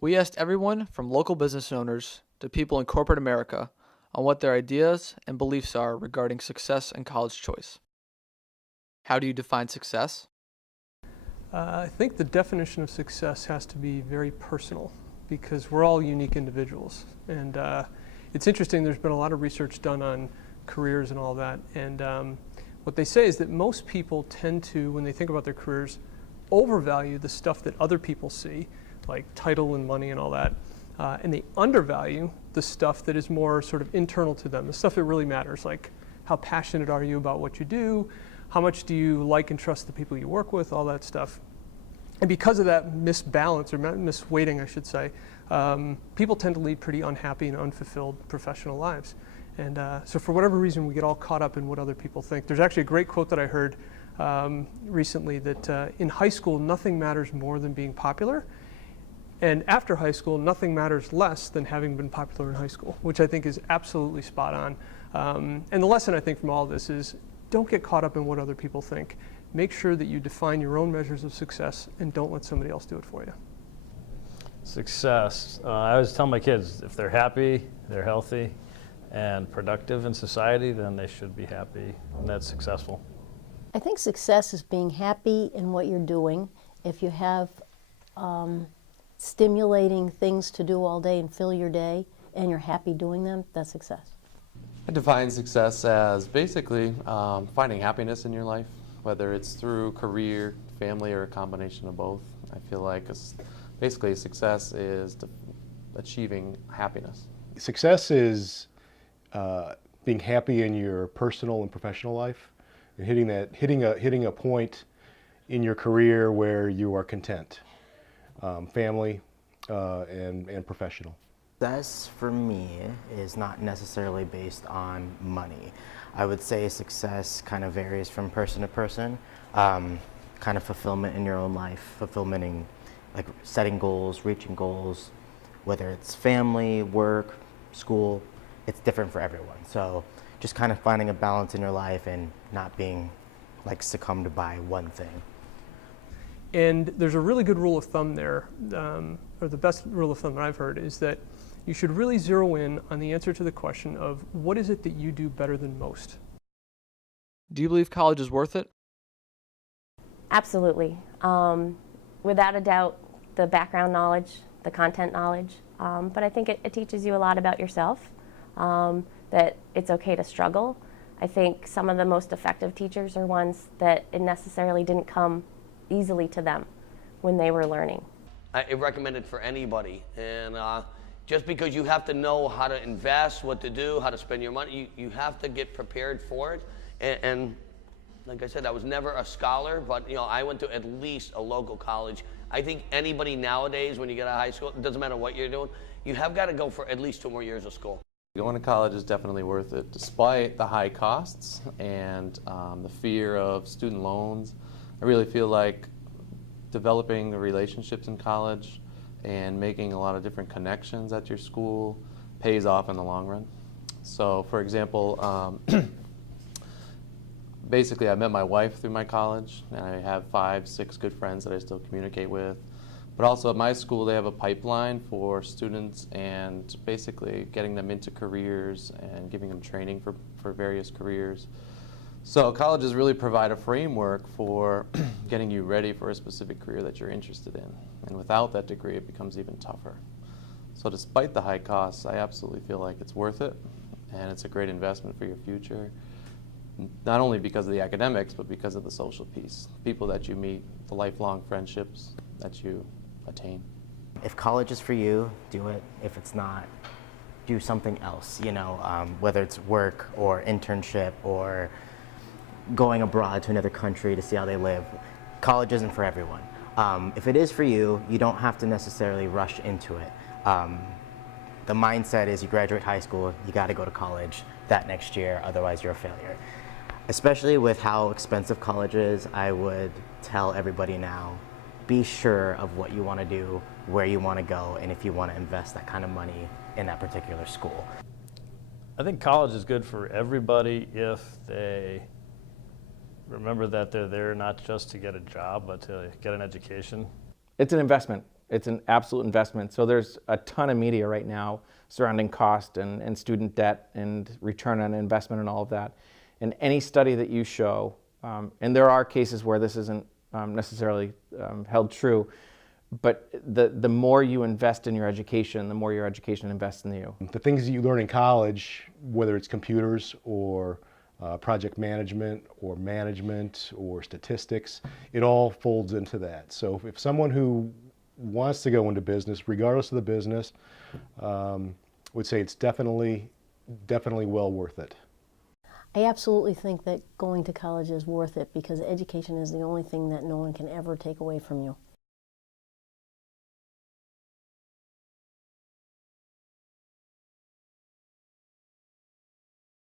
We asked everyone from local business owners to people in corporate America on what their ideas and beliefs are regarding success and college choice. How do you define success? I think the definition of success has to be very personal because we're all unique individuals. And it's interesting, there's been a lot of research done on careers and all that. And what they say is that most people tend to, when they think about their careers, overvalue the stuff that other people see, like title and money and all that. And they undervalue the stuff that is more sort of internal to them, the stuff that really matters, like how passionate are you about what you do, how much do you like and trust the people you work with, all that stuff. And because of that misbalance, or misweighting I should say, people tend to lead pretty unhappy and unfulfilled professional lives. And so for whatever reason, we get all caught up in what other people think. There's actually a great quote that I heard recently that in high school, nothing matters more than being popular. And after high school, nothing matters less than having been popular in high school, which I think is absolutely spot on. And the lesson I think from all of this is don't get caught up in what other people think. Make sure that you define your own measures of success and don't let somebody else do it for you. Success. I always tell my kids, if they're happy, they're healthy, and productive in society, then they should be happy, and that's successful. I think success is being happy in what you're doing. If you have stimulating things to do all day and fill your day, and you're happy doing them, that's success. I define success as basically finding happiness in your life, whether it's through career, family, or a combination of both. I feel like basically success is achieving happiness. Success is being happy in your personal and professional life, and hitting a point in your career where you are content, family and professional. Success for me is not necessarily based on money. I would say success kind of varies from person to person. Kind of fulfillment in your own life, fulfillment in like setting goals, reaching goals, whether it's family, work, school, it's different for everyone. So just kind of finding a balance in your life and not being like succumbed by one thing. And there's a really good rule of thumb there, or the best rule of thumb that I've heard is that you should really zero in on the answer to the question of what is it that you do better than most? Do you believe college is worth it? Absolutely. Without a doubt, the background knowledge, the content knowledge, but I think it teaches you a lot about yourself, that it's okay to struggle. I think some of the most effective teachers are ones that it necessarily didn't come easily to them when they were learning. I recommend it for anybody, and just because you have to know how to invest, what to do, how to spend your money, you have to get prepared for it. And like I said, I was never a scholar, but I went to at least a local college. I think anybody nowadays, when you get out of high school, it doesn't matter what you're doing, you have got to go for at least 2 more years of school. Going to college is definitely worth it, despite the high costs and the fear of student loans. I really feel like developing the relationships in college and making a lot of different connections at your school pays off in the long run. So, for example, basically I met my wife through my college, and I have 5, 6 good friends that I still communicate with. But also at my school, they have a pipeline for students and basically getting them into careers and giving them training for various careers. So colleges really provide a framework for getting you ready for a specific career that you're interested in. And without that degree, it becomes even tougher. So despite the high costs, I absolutely feel like it's worth it, and it's a great investment for your future. Not only because of the academics, but because of the social piece. People that you meet, the lifelong friendships that you attain. If college is for you, do it. If it's not, do something else, whether it's work or internship or going abroad to another country to see how they live. College isn't for everyone. If it is for you, you don't have to necessarily rush into it. The mindset is you graduate high school, you got to go to college that next year, otherwise you're a failure. Especially with how expensive college is, I would tell everybody now, be sure of what you want to do, where you want to go, and if you want to invest that kind of money in that particular school. I think college is good for everybody if they remember that they're there not just to get a job, but to get an education. It's an investment. It's an absolute investment. So there's a ton of media right now surrounding cost and student debt and return on investment and all of that. And any study that you show, and there are cases where this isn't necessarily held true, but the more you invest in your education, the more your education invests in you. The things that you learn in college, whether it's computers or project management or statistics, it all folds into that. So if someone who wants to go into business, regardless of the business, would say it's definitely well worth it. I absolutely think that going to college is worth it because education is the only thing that no one can ever take away from you.